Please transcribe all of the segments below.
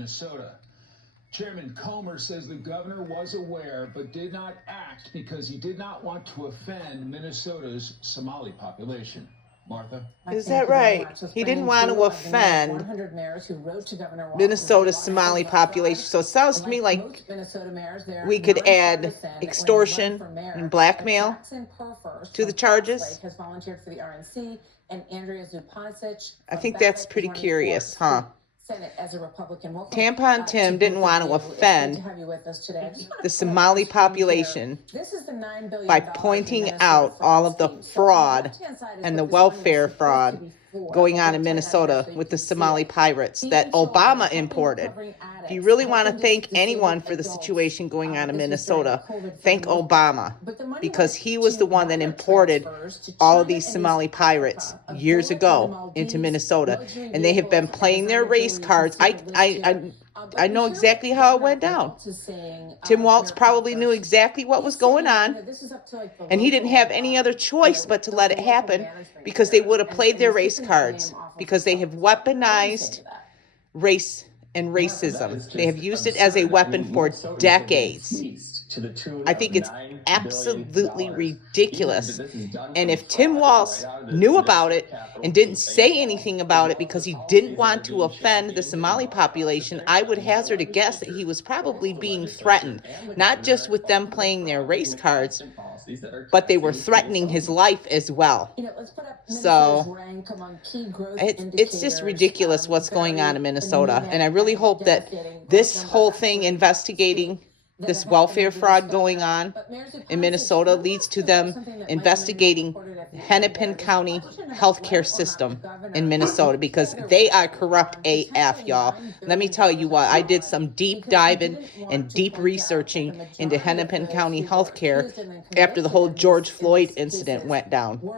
Minnesota. Chairman Comer says the governor was aware but did not act because he did not want to offend Minnesota's Somali population. Martha? Is that right? He didn't want to offend Minnesota's Somali population. So it sounds to me like we could add extortion and blackmail to the charges. I think that's pretty curious, huh? Tampon Tim didn't want to offend the Somali population by pointing out all of the fraud and the welfare fraud going on in Minnesota with the Somali pirates that Obama imported. If you really want to thank anyone for the situation going on in Minnesota, thank Obama, because he was the one that imported all of these Somali pirates years ago into Minnesota, and they have been playing their race cards. I know exactly how it went down. Tim Walz probably knew exactly what was going on, and he didn't have any other choice but to let it happen, because they would have played their race cards, because they have weaponized race and racism. They have used it as a weapon for decades. I think it's absolutely ridiculous. And if Tim Walz knew about it and didn't say anything about it because he didn't want to offend the Somali population, I would hazard a guess that he was probably being threatened, not just with them playing their race cards, but they were threatening his life as well. So it's just ridiculous what's going on in Minnesota. And I really hope that this whole thing investigating this welfare fraud going on in Minnesota leads to them investigating Hennepin County healthcare system in Minnesota, because they are corrupt AF, y'all. Let me tell you what, I did some deep diving and deep researching into Hennepin County healthcare after the whole George Floyd incident went down.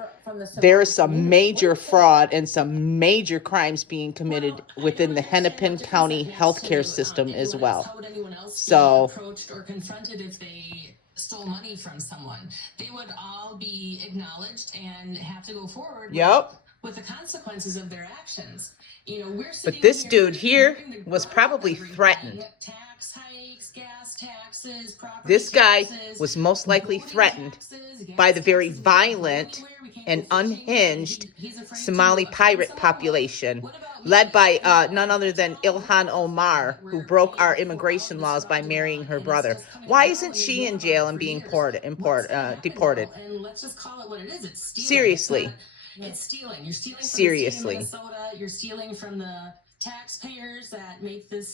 There is some major fraud and some major crimes being committed within the Hennepin County healthcare system as well. So, or confronted if they stole money from someone, they would all be acknowledged and have to go forward with the consequences of their actions. But this dude here was probably threatened. Tax hikes, gas taxes, this guy was most likely threatened by the very violent and unhinged Somali pirate population, led by none other than Ilhan Omar, who broke our immigration laws by marrying her brother. Why isn't she in jail and being deported? And let's just call it what it is. It's stealing. Seriously. It's stealing. You're stealing from Seriously. the state of Minnesota. You're stealing from the taxpayers that make this